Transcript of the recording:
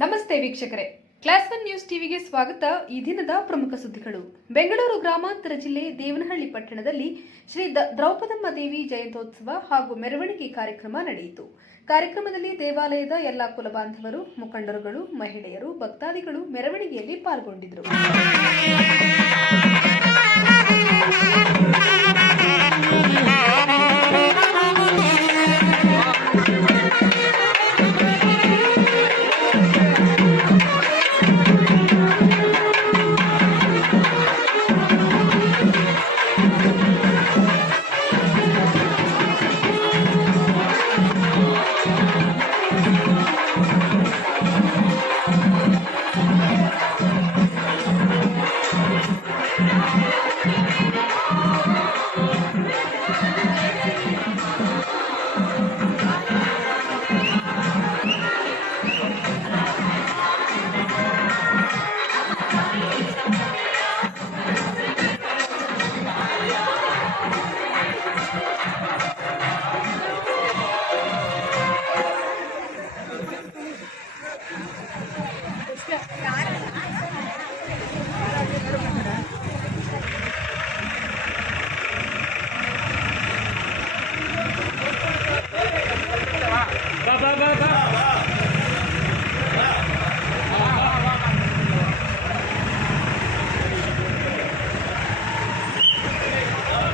ನಮಸ್ತೆ ವೀಕ್ಷಕರೇ. Class one news ಟಿವಿಗೆ ಸ್ವಾಗತ. ಈ ದಿನದ ಪ್ರಮುಖ ಸುದ್ದಿಗಳು. ಬೆಂಗಳೂರು ಗ್ರಾಮಾಂತರ ಜಿಲ್ಲೆ ದೇವನಹಳ್ಳಿ ಪಟ್ಟಣದಲ್ಲಿ ಶ್ರೀ ದ್ರೌಪದಮ್ಮ ದೇವಿ ಜಯಂತ್ಯೋತ್ಸವ ಹಾಗೂ ಮೆರವಣಿಗೆ ಕಾರ್ಯಕ್ರಮ ನಡೆಯಿತು. ಕಾರ್ಯಕ್ರಮದಲ್ಲಿ ದೇವಾಲಯದ ಎಲ್ಲಾ ಕುಲ ಬಾಂಧವರು, ಮುಖಂಡರುಗಳು, ಮಹಿಳೆಯರು, ಭಕ್ತಾದಿಗಳು ಮೆರವಣಿಗೆಯಲ್ಲಿ ಪಾಲ್ಗೊಂಡಿದ್ದರು.